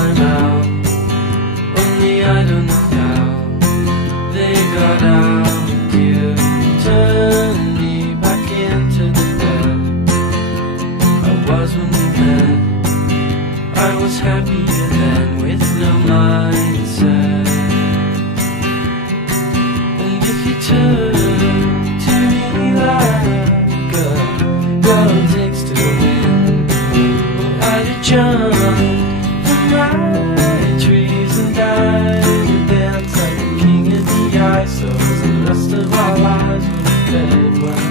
climb out, only I don't know how they got out. You turned me back into the bed I was when we met. I was happier then with no mindset. And if you turn to me like a girl takes to the wind, well, I'd have jumped from my trees and died and dance like a king of the ice. So as the rest of our lives were fed well.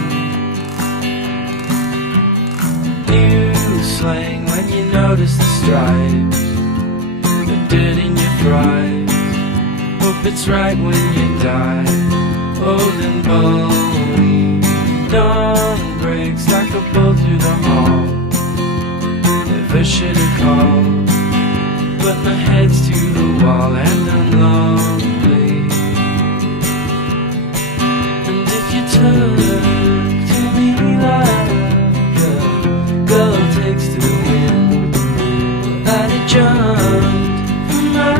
New slang when you notice the stripes, the dirt in your fries. Hope it's right when you die, old and bony. Dawn breaks like a bolt through the hall. Never should have called, but my head's to the wall and I'm lonely. And if you turn to me like a girl takes to the wind, well, I'd have jumped from my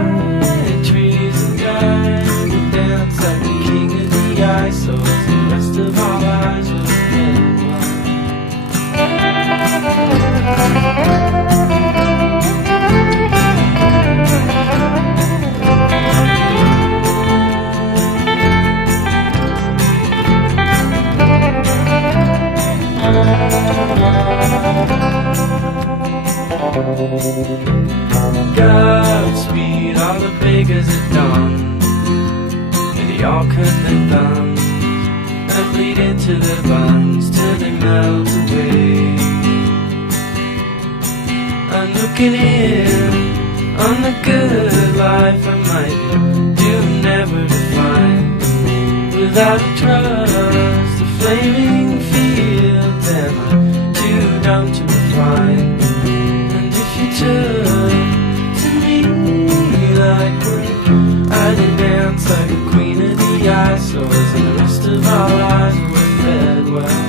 trees and died and danced like the king of the ice. So as the rest of our lives were fed well. Godspeed, all the beggars at dawn, and they all cut their thumbs and bleed into their buns till they melt away. I'm looking in on the good life I might be doomed never to find. Without a trust, the flaming fields, am I too dumb to refine? And if you turn to me like one, I'd dance like a queen of the ice. So as the rest of our lives were fed well.